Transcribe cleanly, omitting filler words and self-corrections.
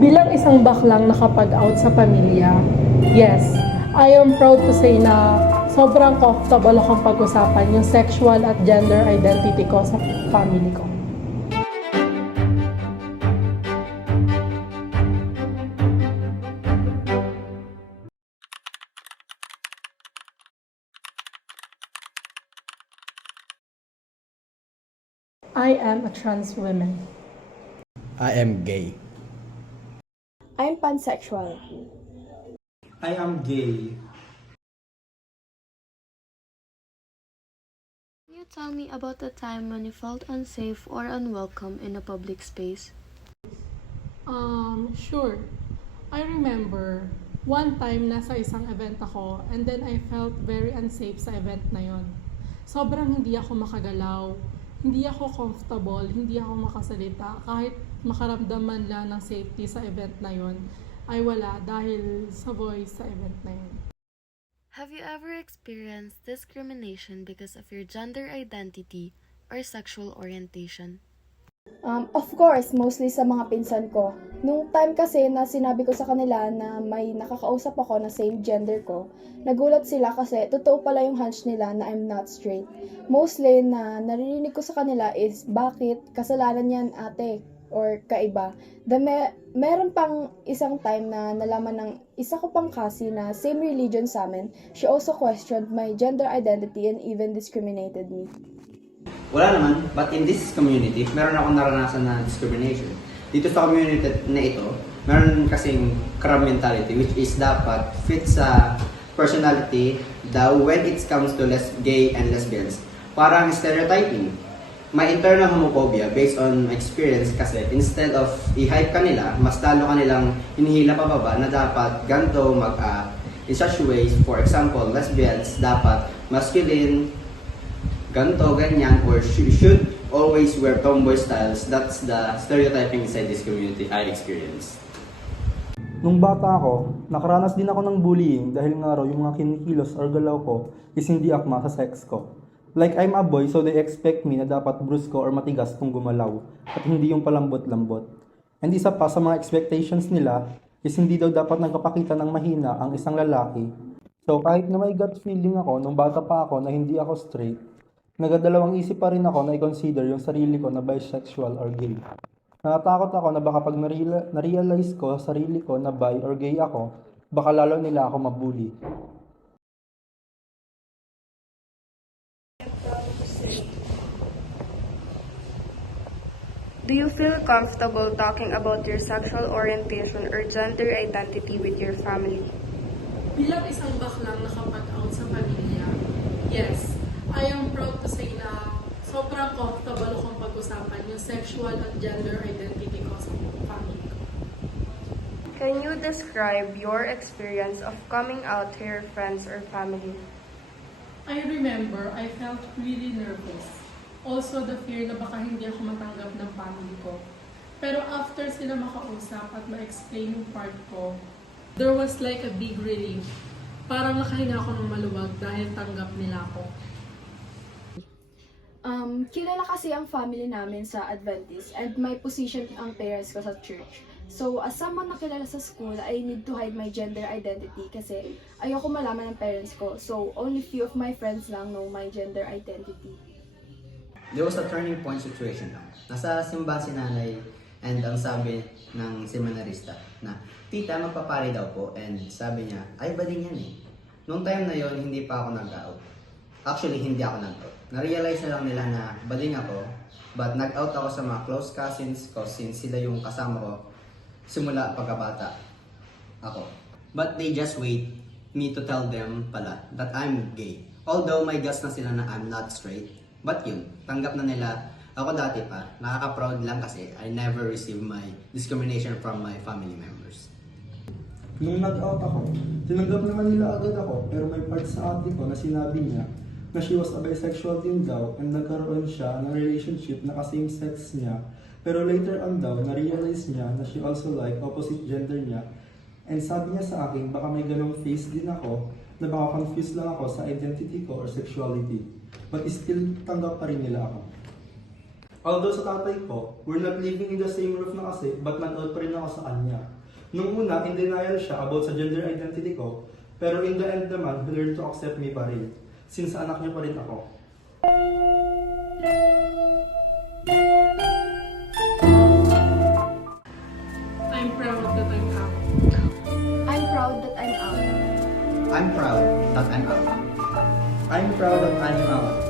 Bilang isang baklang nakapag-out sa pamilya, yes, I am proud to say na sobrang comfortable akong pag-usapan yung sexual at gender identity ko sa family ko. I am a trans woman. I am gay. I'm pansexual. I am gay. Can you tell me about the time when you felt unsafe or unwelcome in a public space? Sure. I remember one time nasa isang event ako and then I felt very unsafe sa event na yon. Sobrang hindi ako makagalaw, hindi ako comfortable, hindi ako makasalita. Kahit makaramdam man lang ng safety sa event na yon, ay wala dahil sa voice sa event na yon. Have you ever experienced discrimination because of your gender identity or sexual orientation? Of course, mostly sa mga pinsan ko. Nung time kasi na sinabi ko sa kanila na may nakakausap ako na same gender ko, nagulat sila kasi totoo pala yung hunch nila na I'm not straight. Mostly na naririnig ko sa kanila is bakit kasalanan yan ate or kaiba. Meron pang isang time na nalaman ng isa ko pang kasi na same religion sa amin, she also questioned my gender identity and even discriminated me. Wala naman, but in this community, meron akong naranasan na discrimination. Dito sa community na ito, meron kasing crab mentality which is dapat fit sa personality daw when it comes to gay and lesbians. Parang stereotyping. May internal homophobia based on experience kasi instead of i-hype kanila, mas lalo kanilang hinihila pababa na dapat ganito mag-act in such ways. For example, lesbians dapat masculine, ganito, ganyan, or should always wear tomboy styles. That's the stereotyping inside this community I experienced. Nung bata ako, nakaranas din ako ng bullying dahil nga raw yung mga kinikilos or galaw ko is hindi akma sa sex ko. Like I'm a boy so they expect me na dapat brusko or matigas kung gumalaw at hindi yung palambot-lambot. And isa pa sa mga expectations nila is hindi daw dapat nagpapakita ng mahina ang isang lalaki. So kahit na may gut feeling ako nung bata pa ako na hindi ako straight, nagadalawang isip pa rin ako na i-consider yung sarili ko na bisexual or gay. Natatakot ako na baka pag na-realize ko sarili ko na bi or gay ako, baka lalo nila ako mabully. Do you feel comfortable talking about your sexual orientation or gender identity with your family? Bilang isang baklang nakapag-out sa pamilya, yes, I am proud to say na sobrang comfortable akong pag-usapan yung sexual at gender identity ko sa family ko. Can you describe your experience of coming out to your friends or family? I remember I felt really nervous. Also the fear na baka hindi ako matanggap ng family ko. Pero after sila makausap at ma-explain yung part ko, there was like a big relief. Parang nakahinga ako ng maluwag dahil tanggap nila ako. Kilala kasi ang family namin sa Adventist and my position ang parents ko sa church. So, as someone na kilala sa school, I need to hide my gender identity kasi ayoko malaman ng parents ko. So, only few of my friends lang know my gender identity. There was a turning point situation lang. Nasa simbahan si nanay and ang sabi ng seminarista na, "Tita, magpapari daw po." And sabi niya, "Ay, bading yan eh." Noong time na yon hindi pa ako nag-out. Actually, hindi ako nag-out. Na-realize na lang nila na bading ako, but nag-out ako sa mga close cousins ko since sila yung kasama ko simula pagkabata ako. But they just wait me to tell them pala that I'm gay. Although may guess na sila na I'm not straight. But yun, tanggap na nila. Ako dati pa, nakaka-proud lang kasi I never received my discrimination from my family members. Nung nag-out ako, tinanggap naman nila agad ako pero may part sa ate ko na sinabi niya na she was a bisexual din daw and nagkaroon siya ng relationship na ka-same sex niya. Pero later on daw, na-realize niya na she also like opposite gender niya. And sabi niya sa akin, baka may ganong face din ako na baka confused lang ako sa identity ko or sexuality. But still, tanggap pa rin nila ako. Although sa tatay ko, we're not living in the same roof na kasi, but nanood pa rin ako sa kanya. Nung una, in denial siya about sa gender identity ko, pero in the end naman, he learned to accept me pa rin, since anak niya pa rin ako. I'm proud that I'm out. I'm proud that I'm out. I'm proud that I'm out. I'm proud that I'm out.